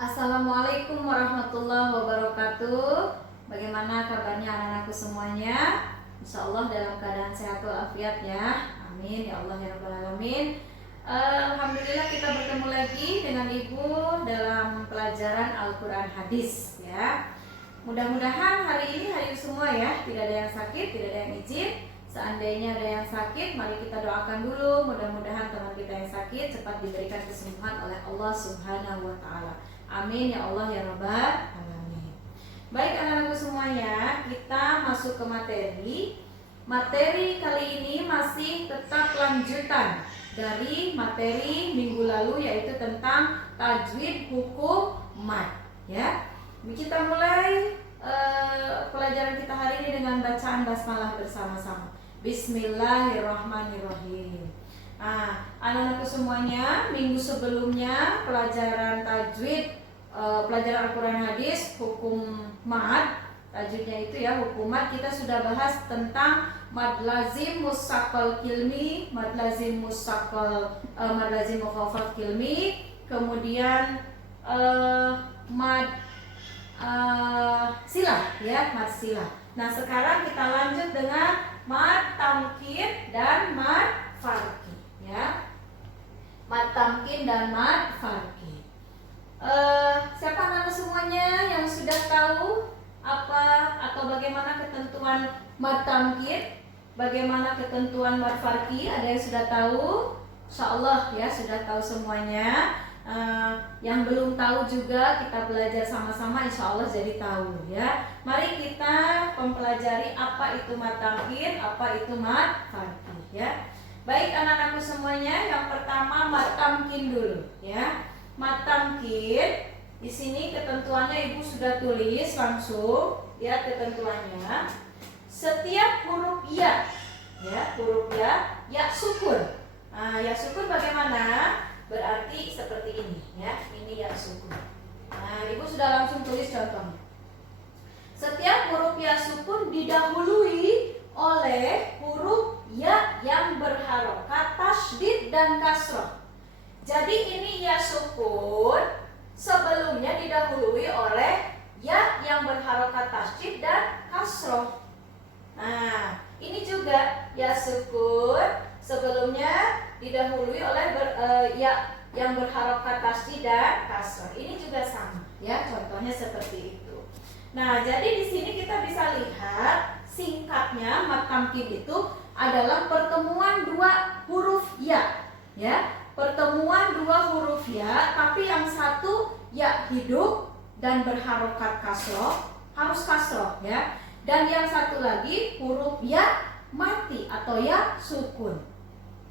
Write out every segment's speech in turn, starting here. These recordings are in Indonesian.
Assalamualaikum warahmatullahi wabarakatuh. Bagaimana kabarnya anak-anakku semuanya? Insya Allah dalam keadaan sehat walafiat ya. Amin ya Allah ya Rabbal Alamin. Alhamdulillah kita bertemu lagi dengan Ibu dalam pelajaran Al-Quran Hadis ya. Mudah-mudahan hari ini hari semua ya, tidak ada yang sakit, tidak ada yang izin. Seandainya ada yang sakit, mari kita doakan dulu. Mudah-mudahan teman kita yang sakit cepat diberikan kesembuhan oleh Allah Subhanahu wa Ta'ala. Amin ya Allah ya Rabbal Alamin. Baik anak-anakku semuanya, kita masuk ke materi. Materi kali ini masih tetap lanjutan dari materi minggu lalu, yaitu tentang tajwid hukum mad ya. Kita mulai pelajaran kita hari ini dengan bacaan basmalah bersama-sama. Bismillahirrahmanirrahim. Nah, anak-anakku semuanya, minggu sebelumnya pelajaran tajwid, pelajaran Al-Quran Hadis hukum mad, tajwidnya itu ya hukum mad, kita sudah bahas tentang mad lazim musaqqal kilmi, mad lazim musaqqal, mad lazim mukhafaf kilmi, kemudian mad silah ya, mad silah. Nah, sekarang kita lanjut dengan mad tamkin dan mad farqi ya. Mad tamkin dan mad farqi. Siapa anak semuanya yang sudah tahu apa atau bagaimana ketentuan mad tamkin, bagaimana ketentuan mad farqi? Ada yang sudah tahu? Insyaallah ya sudah tahu semuanya. Yang belum tahu juga kita belajar sama-sama, insya Allah jadi tahu ya. Mari kita mempelajari apa itu mad tamkin, apa itu mad farqi ya. Baik anak-anakku semuanya, yang pertama mad tamkin dulu ya. Mad tamkin di sini ketentuannya Ibu sudah tulis langsung ya ketentuannya. Setiap huruf ya, huruf ya sukun. Nah, ya sukun bagaimana? Berarti seperti ini ya, ini ya sukun. Nah, Ibu sudah langsung tulis contohnya. Setiap huruf ya sukun didahului oleh huruf ya yang berharokat tasydid dan kasroh. Jadi ini ya sukun sebelumnya didahului oleh ya yang berharokat tasydid dan kasroh. Nah, ini juga ya sukun sebelumnya didahului oleh ya yang berharokat tasydid dan kasroh. Ini juga sama ya, contohnya seperti itu. Nah, jadi di sini kita bisa lihat singkatnya mad tamkin itu adalah pertemuan dua huruf ya. Pertemuan dua huruf ya, tapi yang satu ya hidup dan berharokat kasroh, harus kasroh ya. Dan yang satu lagi huruf ya mati atau ya sukun.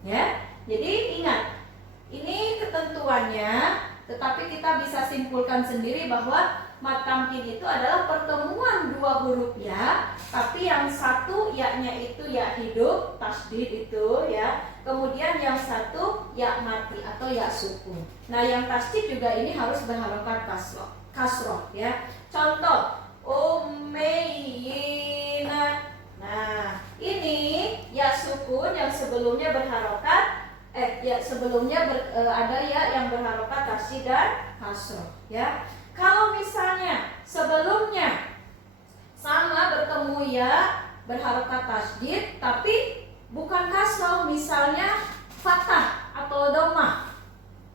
Ya. Jadi ingat, ini ketentuannya, tetapi kita bisa simpulkan sendiri bahwa mad tamkin itu adalah pertemuan dua huruf ya, tapi yang satu ya-nya itu ya hidup, tasydid itu ya. Kemudian yang satu ya mati atau ya sukun. Nah, yang tasydid juga ini harus berharokat kasroh ya. Contoh ummiyina. Nah, ini ya sukun yang sebelumnya berharokat sebelumnya ada ya yang berharokat tasydid dan kasroh ya. Kalau misalnya sebelumnya sama bertemu ya berharokat tasydid tapi bukan kasroh, misalnya fathah atau dhammah,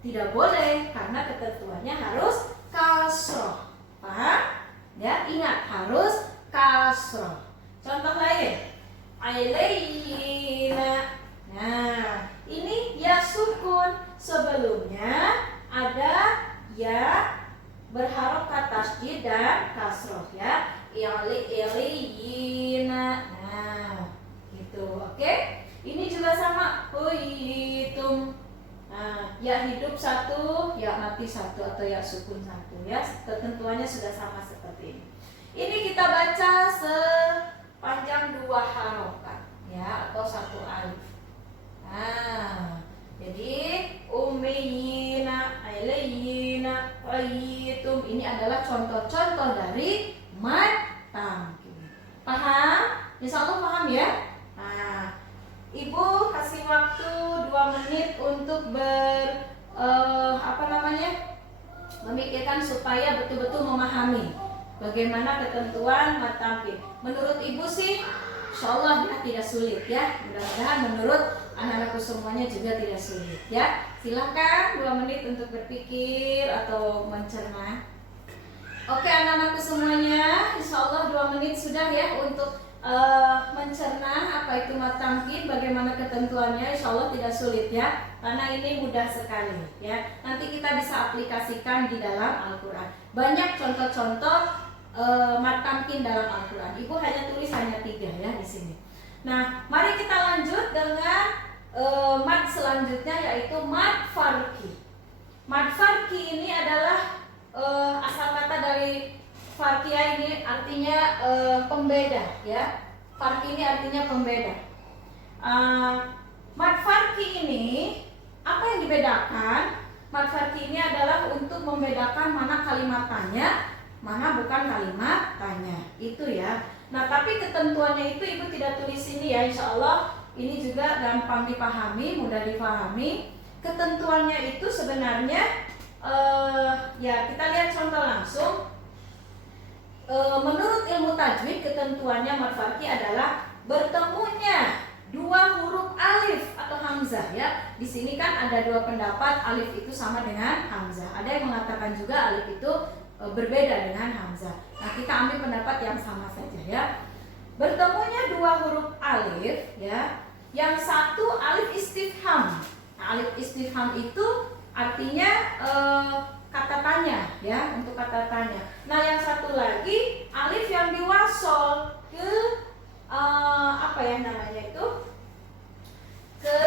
tidak boleh karena ketentuannya harus kasroh. Paham? Ya, ingat harus kasroh. Contoh lain, ailayna. Nah, ini ya sukun sebelumnya ada ya berharokat tasydid dan kasroh ya. Iliyina. Nah, gitu. Oke? Ini juga sama. Huitum. Nah, ya hidup satu, ya mati satu atau ya sukun satu ya. Ketentuannya sudah sama seperti ini. Ini kita baca sepanjang dua harokat ya atau satu alif. Nah, jadi ummiyina, ailayina, qayitum ini adalah contoh-contoh dari mad tamkin. Paham? Insyaallah paham ya? Nah, Ibu kasih waktu 2 menit untuk memikirkan supaya betul-betul memahami bagaimana ketentuan mad tamkin. Menurut ibu sih, insya Allah ya tidak sulit ya. Mudah-mudahan menurut anak-anakku semuanya juga tidak sulit ya. Silakan 2 menit untuk berpikir atau mencerna. Oke anak-anakku semuanya, insya Allah 2 menit sudah ya untuk mencerna apa itu mad tamkin, bagaimana ketentuannya. Insya Allah tidak sulit ya, karena ini mudah sekali ya. Nanti kita bisa aplikasikan di dalam Al-Quran. Banyak contoh-contoh mad tamkin dalam Al-Quran. Ibu hanya tulis hanya 3 ya di sini. Nah, mari kita lanjut dengan mad selanjutnya, yaitu mad farki. Mad farki ini adalah asal kata dari farkia, ini artinya pembeda ya. Farki ini artinya pembeda. Mad farki ini apa yang dibedakan? Mad farki ini adalah untuk membedakan mana kalimat tanya, mana bukan kalimat tanya. Itu ya. Nah, tapi ketentuannya itu ibu tidak tulis ini ya. Insya Allah ini juga gampang dipahami, mudah dipahami. Ketentuannya itu sebenarnya ya kita lihat contoh langsung. Menurut ilmu tajwid, ketentuannya mad farki adalah bertemunya 2 huruf alif atau hamzah ya. Di sini kan ada 2 pendapat, alif itu sama dengan hamzah. Ada yang mengatakan juga alif itu berbeda dengan hamzah. Nah, kita ambil pendapat yang sama saja ya. Bertemunya 2 huruf alif ya. Yang satu alif istifham. Nah, alif istifham itu artinya kata tanya ya, untuk kata tanya. Nah, yang satu lagi alif yang diwasol ke apa ya namanya itu, ke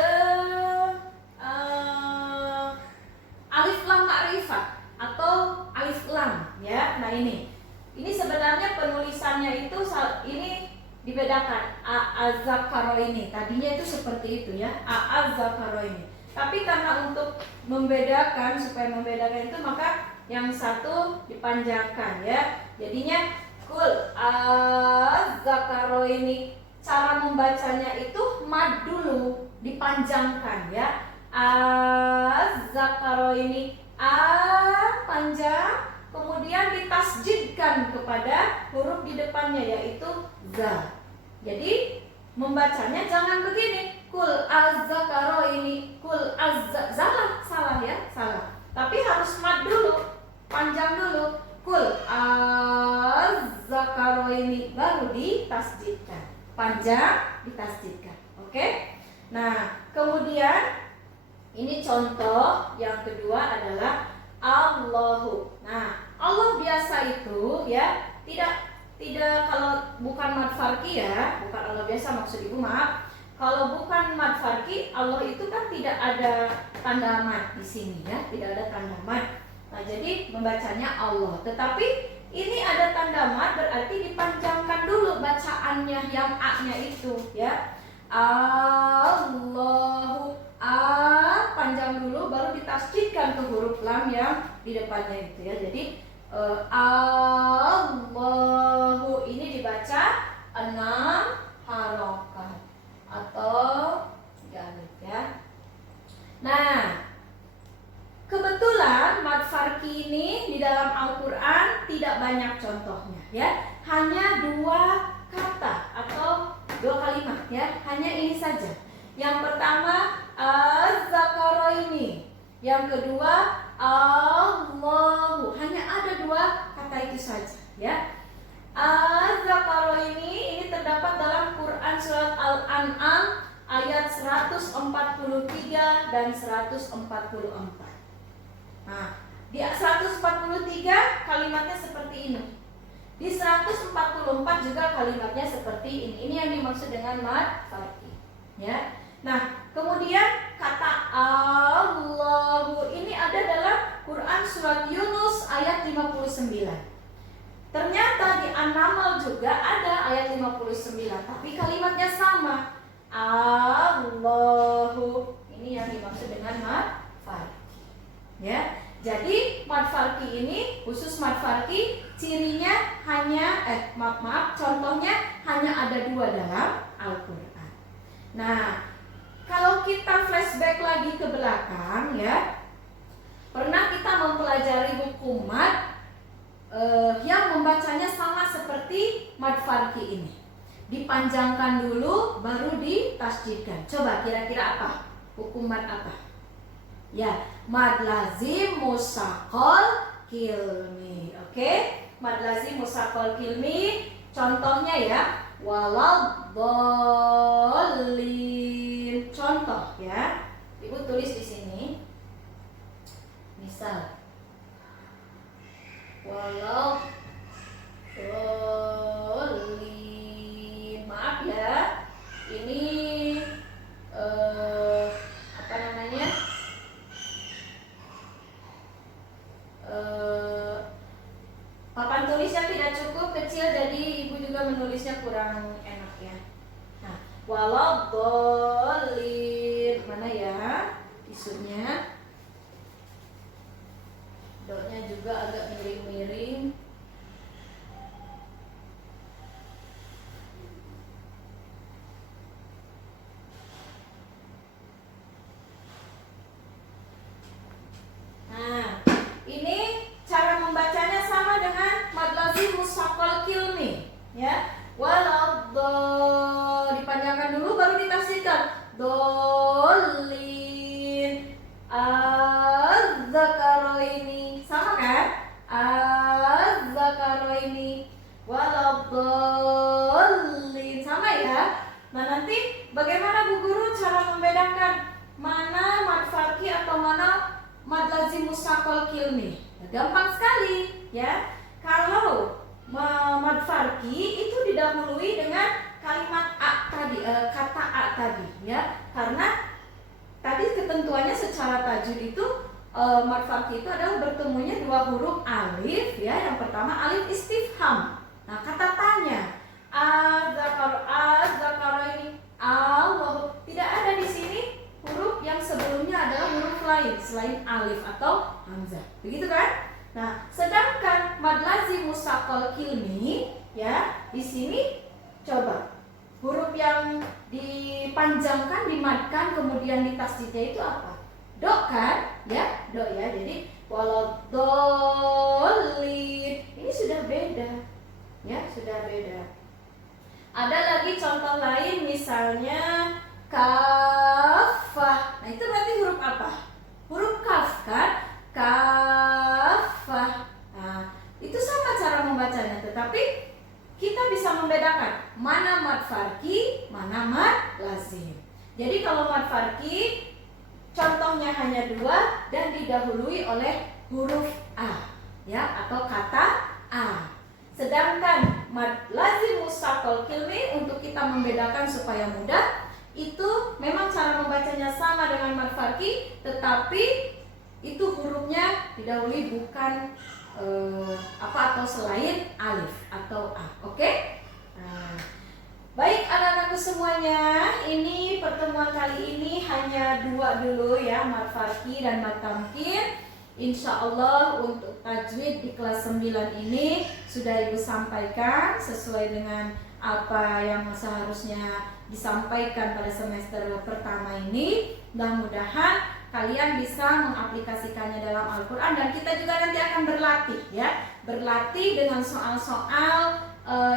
alif lam ma'rifat atau alif lam ya. Nah, ini sebenarnya penulisannya itu ini dibedakan. A-az-zakaro ini tadinya itu seperti itu ya, A-az-zakaro ini. Tapi karena untuk membedakan, supaya membedakan itu, maka yang satu dipanjangkan ya. Jadinya kul az-zakaro ini cara membacanya itu mad dulu, dipanjangkan ya. Az-zakaro ini a panjang, kemudian ditasjidkan kepada huruf di depannya yaitu za. Jadi membacanya jangan begini, kul az-zakaro ini, kul salah ya, salah. Tapi harus mad dulu, panjang dulu, kul az-zakaro ini, baru ditasjidkan, panjang ditasjidkan. Oke? Nah, kemudian ini contoh yang kedua adalah Allahu. Nah, Allah biasa itu ya tidak kalau bukan mad farki ya, bukan Allah biasa maksud ibu, maaf. Kalau bukan mad farki, Allah itu kan tidak ada tanda mad di sini ya, tidak ada tanda mad. Nah, jadi membacanya Allah. Tetapi ini ada tanda mad, berarti dipanjangkan dulu bacaannya yang A-nya itu ya. Allahu, A panjang dulu, baru ditasjidkan ke huruf lam yang di depannya itu ya. Jadi Allahu ini dibaca 6 harokat atau 3 alif ya. Nah, kebetulan mad farki ini di dalam Al-Quran tidak banyak contohnya ya. Hanya 2 kata atau 2 kalimat ya. Hanya ini saja. Yang pertama az-zakaro ini, yang kedua Allahu. Hanya ada 2 kata itu saja ya. Az-zakaro ini terdapat dalam Quran surat Al-An'am ayat 143 dan 144. Nah, di 143 kalimatnya seperti ini. Di 144 juga kalimatnya seperti ini. Ini yang dimaksud dengan mad farki ya. Nah, kemudian kata Allahu ini ada dalam Quran surat Yunus ayat 59. Ternyata di An-Naml juga ada ayat 59, tapi kalimatnya sama. Allahu. Ini yang dimaksud dengan mad farki ya. Jadi mad farki ini, khusus mad farki, cirinya hanya contohnya hanya ada 2 dalam Al-Quran. Nah, kalau kita flashback lagi ke belakang ya, Pernah kita mempelajari buku mat yang membacanya sama seperti mad farki ini. Dipanjangkan dulu baru ditasydidkan. Coba kira-kira apa? Hukum mad apa? Ya, mad lazim musaqqal kilmi. Oke? Mad lazim musaqqal kilmi. Contohnya ya, waladhdallin. Contoh ya. Ibu tulis di sini. Misal waladhdallin. Maaf ya. Ini apa namanya? Papan tulisnya tidak cukup kecil, jadi ibu juga menulisnya kurang enak ya. Nah, waladhdallin mana ya isunya? Dotnya juga agak miring-miring. Nah, ini cara membacanya sama dengan mad lazim musaqqal kilmi, ya. Dipanjangkan dulu baru ditafsirkan. Dolin az-zakaraini. Sama kan? Az-zakaraini waladhdallin. Sama ya? Nah, nanti bagaimana Bu Guru cara membedakan mana mad farki atau mana mad lazim musaqqal kilmi? Nah, gampang sekali ya. Kalau mad farki itu didahului dengan kalimat a tadi, kata a tadi ya. Karena tadi ketentuannya secara tajwid itu mad farki itu adalah bertemunya dua huruf alif ya. Yang pertama alif istifham. Nah, kata tanya az-zakar ini Allah, tidak ada di sini huruf yang sebelumnya adalah huruf lain selain alif atau hamzah. Begitu kan? Nah, sedangkan mad lazim musaqqal kilmi ya, di sini coba huruf yang dipanjangkan, dimadkan kemudian ditasydidnya itu apa? Do kan? Ya, do ya. Jadi waladhdallin. Ini sudah beda. Ya, sudah beda. Ada lagi contoh lain misalnya kafah. Nah, itu berarti huruf apa? Huruf kaf kan? Kafah. Nah, itu sama cara membacanya, tetapi kita bisa membedakan mana mad farki, mana mad lazim. Jadi kalau mad farki contohnya hanya dua dan didahului oleh huruf a, ya, atau kata a. Sedangkan mad lazim musaqqal kilmi untuk kita membedakan supaya mudah, itu memang cara membacanya sama dengan mad farki, tetapi itu hurufnya didahului bukan atau selain alif atau a. Oke? Nah, baik anak-anakku semuanya, ini pertemuan kali ini hanya dua dulu ya, mad farki dan mad tamkin. Insya Allah untuk tajwid di kelas 9 ini sudah Ibu sampaikan sesuai dengan apa yang seharusnya disampaikan pada semester pertama ini. Mudah-mudahan kalian bisa mengaplikasikannya dalam Al-Quran, dan kita juga nanti akan berlatih ya, berlatih dengan soal-soal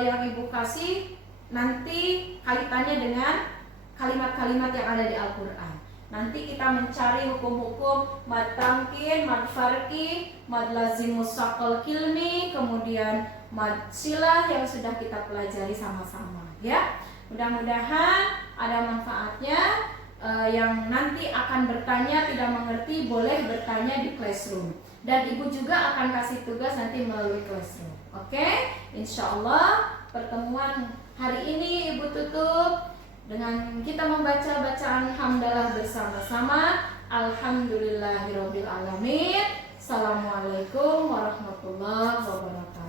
yang Ibu kasih nanti kaitannya dengan kalimat-kalimat yang ada di Al-Quran. Nanti kita mencari hukum-hukum mad tamkin, mad farki, mad lazim musaqqal kilmi, kemudian mad silah yang sudah kita pelajari sama-sama ya. Mudah-mudahan ada manfaatnya. Yang nanti akan bertanya tidak mengerti boleh bertanya di classroom, dan Ibu juga akan kasih tugas nanti melalui classroom. Oke? Insya Allah pertemuan hari ini Ibu tutup dengan kita membaca bacaan hamdalah bersama-sama. Alhamdulillahirobbilalamin. Assalamualaikum warahmatullahi wabarakatuh.